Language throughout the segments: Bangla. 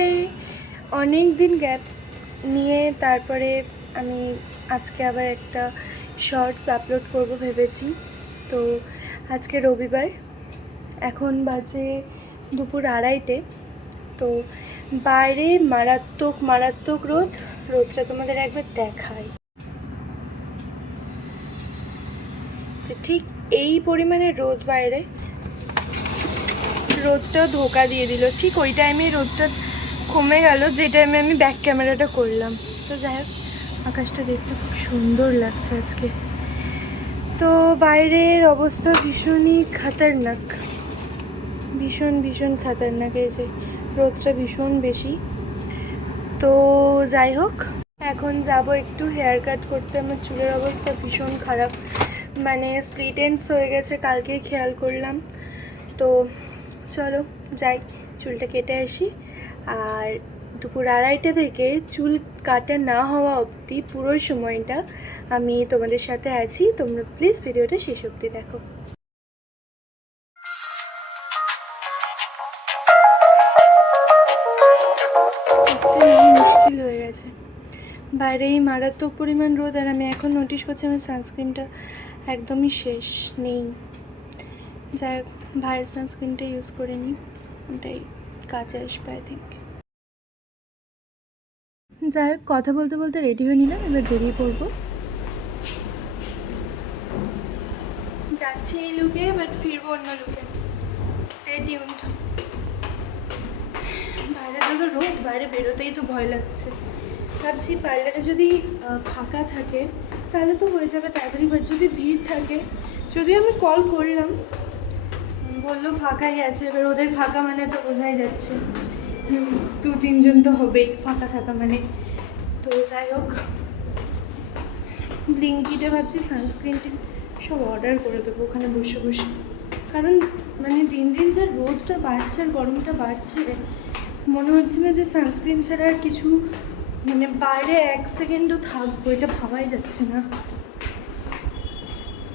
হাই, অনেক দিন গ্যাপ নিয়ে তারপরে আমি আজকে আবার একটা শর্টস আপলোড করব ভেবেছি। তো আজকে রবিবার, এখন বাজে দুপুর 2:30। তো বাইরে মারাত্মক মারাত্মক রোদটা তোমাদের একবার দেখাই যে ঠিক এই পরিমাণে রোদ বাইরে। রোদটা ধোকা দিয়ে দিল, ঠিক ওই টাইমে রোদটা কমে গেল যে টাইমে আমি ব্যাক ক্যামেরাটা করলাম। তো যাই হোক, আকাশটা দেখতে খুব সুন্দর লাগছে আজকে। তো বাইরের অবস্থা ভীষণই খাতারনাক, ভীষণ ভীষণ খাতারনাক। এই যে রোদটা ভীষণ বেশি। তো যাই হোক, এখন যাব একটু হেয়ার কাট করতে। আমার চুলের অবস্থা ভীষণ খারাপ, মানে স্প্লিট এন্ডস হয়ে গেছে, কালকে খেয়াল করলাম। তো চলো যাই, চুলটা কেটে আসি। আর দুপুর 2:30 থেকে চুল কাটা না হওয়া অবধি পুরো সময়টা আমি তোমাদের সাথে আছি। তোমরা প্লিজ ভিডিওটা শেষ অবধি দেখো। মুশকিল হয়ে গেছে, বাইরে এই মারাত্মক পরিমাণ রোদ, আর আমি এখন নোটিশ করছি আমার সানস্ক্রিনটা একদমই শেষ নেই। যাই হোক, ভাইয়ের সানস্ক্রিনটা ইউজ করে নিই, ওটাই কাজে আসবে আই থিঙ্ক। যাই হোক, কথা বলতে বলতে রেডি হয়ে নিলাম, এবার বেরিয়ে পড়বো। যাচ্ছি এই লুকে, বাট ফিরবো অন্য লুকে। Stay tuned. বাইরে তো রোদ, বাইরে বেরোতেই তো ভয় লাগছে। ভাবছি পার্লারে যদি ফাঁকা থাকে তাহলে তো হয়ে যাবে তাড়াতাড়ি, বাট যদি ভিড় থাকে, যদিও আমি কল করলাম, বললো ফাঁকাই আছে। এবার ওদের ফাঁকা মানে তো বোঝাই যাচ্ছে 2-3 জন তো হবেই ফাঁকা থাকা মানে। তো যাই হোক, ব্লিঙ্কিটে ভাবছি সানস্ক্রিনটি সব অর্ডার করে দেবো ওখানে বসে বসে, কারণ মানে দিন দিন যা রোদটা বাড়ছে আর গরমটা বাড়ছে, মনে হচ্ছে না যে সানস্ক্রিন ছাড়া আর কিছু, মানে বাইরে 1 সেকেন্ডও থাকবো এটা ভাবাই যাচ্ছে না।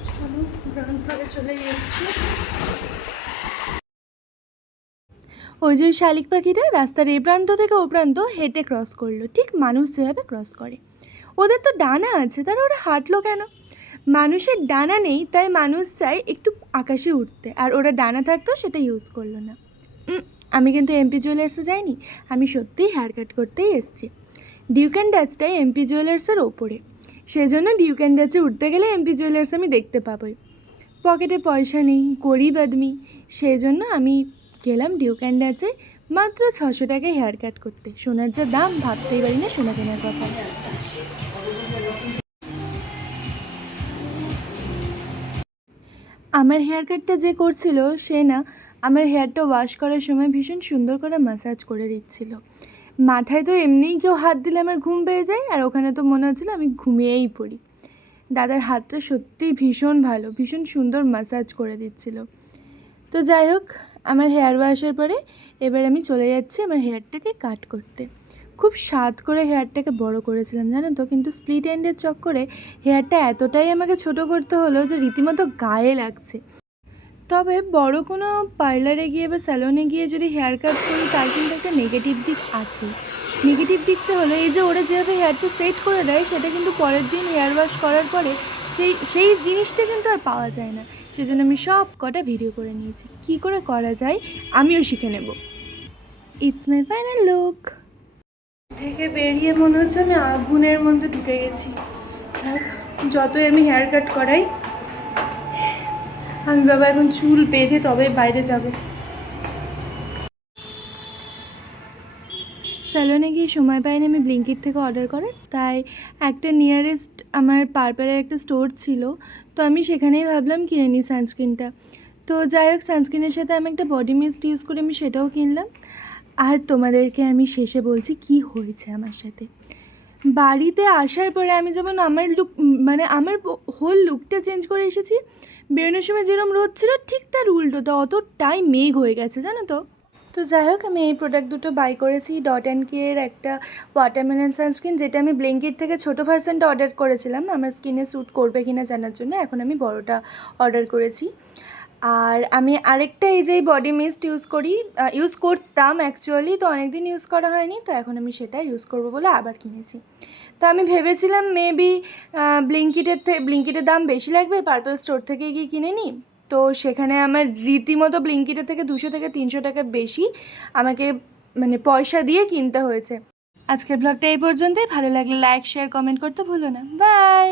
চলো, গ্রাউন্ড ফ্লোরে চলে এসেছি। ওই যে শালিক পাখিটা রাস্তার এ প্রান্ত থেকে ও প্রান্ত হেঁটে ক্রস করলো, ঠিক মানুষ যেভাবে ক্রস করে। ওদের তো ডানা আছে, তারা ওরা হাঁটলো কেন? মানুষের ডানা নেই, তাই মানুষ চায় একটু আকাশে উঠতে, আর ওরা ডানা থাকতো সেটা ইউজ করলো না। আমি কিন্তু এমপি জুয়েলার্সে যাইনি, আমি সত্যিই হেয়ার কাট করতেই এসেছি। ডিউক অ্যান্ড ডাচটাই এমপি জুয়েলার্সের ওপরে, সেজন্য ডিউক অ্যান্ড ডাচে উঠতে গেলে এমপি জুয়েলার্স আমি দেখতে পাবোই। পকেটে পয়সা নেই, গরিব আদমি, সেই জন্য আমি গেলাম ডিউক অ্যান্ড ডাচে মাত্র 600 টাকায় হেয়ার কাট করতে। সোনার যা দাম, ভাবতেই পারি না সোনা কেনার কথা। আমার হেয়ার কাটটা যে করছিল সে না আমার হেয়ারটা ওয়াশ করার সময় ভীষণ সুন্দর করে ম্যাসাজ করে দিচ্ছিল। মাথায় তো এমনিই কেউ হাত দিলে আমার ঘুম পেয়ে যায়, আর ওখানে তো মনে হচ্ছিলো আমি ঘুমিয়েই পড়ি। দাদার হাতটা সত্যিই ভীষণ ভালো, ভীষণ সুন্দর ম্যাসাজ করে দিচ্ছিল। তো যাই হোক, আমার হেয়ার ওয়াশের পরে এবার আমি চলে যাচ্ছি আমার হেয়ারটাকে কাট করতে। খুব স্বাদ করে হেয়ারটাকে বড় করেছিলাম জানো তো, কিন্তু স্প্লিট এন্ডের চক্করে হেয়ারটা এতটাই আমাকে ছোট করতে হলো যে রীতিমতো গায়ে লাগছে। তবে বড় কোনো পার্লারে গিয়ে বা স্যালনে গিয়ে যদি হেয়ার কাট করি তার কিন্তু একটা নেগেটিভ দিক আছে। নেগেটিভ দিকটা হলো এই যে ওরা যেভাবে হেয়ারটা সেট করে দেয় সেটা কিন্তু পরের দিন হেয়ার ওয়াশ করার পরে সেই জিনিসটা কিন্তু আর পাওয়া যায় না। সেজন্য আমি সব কটা ভিডিও করে নিয়েছি, কী করে করা যায় আমিও শিখে নেব। It's my final look. থেকে বেরিয়ে মনে হচ্ছে আমি আগুনের মধ্যে ঢুকে গেছি। যাক, যতই আমি হেয়ার কাট করাই, আমি বাবা এখন চুল বেঁধে তবে বাইরে যাব। স্যালনে গিয়ে সময় পাইনি আমি ব্লিঙ্কিট থেকে অর্ডার করার, তাই একটা নিয়ারেস্ট আমার পার্পেলের একটা স্টোর ছিল, তো আমি সেখানেই ভাবলাম কিনে নিই সানস্ক্রিনটা। তো যাই হোক, সানস্ক্রিনের সাথে আমি একটা বডি মিস্ট ইউজ করে আমি সেটাও কিনলাম। আর তোমাদেরকে আমি শেষে বলছি কি হয়েছে আমার সাথে। বাড়িতে আসার পরে আমি যেমন আমার লুক, মানে আমার হোল লুকটা চেঞ্জ করে এসেছি, বেরোনোর সময় যেরকম রোদ ছিল ঠিক তার উল্টোটা, অতটাই মেঘ হয়ে গেছে জানো তো। তো যাই হোক, আমি এই প্রোডাক্ট দুটো বাই করেছি। ডট অ্যান্ড কের একটা ওয়াটারমেলন সানস্ক্রিন, যেটা আমি ব্লিঙ্কিট থেকে ছোটো ভার্সনটা অর্ডার করেছিলাম আমার স্কিনে স্যুট করবে কিনা জানার জন্য, এখন আমি বড়টা অর্ডার করেছি। আর আমি আরেকটা এই যে বডি মিস্ট ইউজ করতাম অ্যাকচুয়ালি, তো অনেক দিন ইউজ করা হয়নি, তো এখন আমি সেটা ইউজ করবো বলে আবার কিনেছি। তো আমি ভেবেছিলাম মেবি ব্লিঙ্কিটের দাম বেশি লাগবে, পার্পল স্টোর থেকে গিয়ে কিনে নিই। তো সেখানে আমার রীতিমতো ব্লিঙ্কিটের থেকে 200 থেকে 300 টাকা বেশি আমাকে মানে পয়সা দিয়ে কিনতে হয়েছে। আজকের ব্লগটা এই পর্যন্তই। ভালো লাগলে লাইক শেয়ার কমেন্ট করতে ভুলো না। বাই।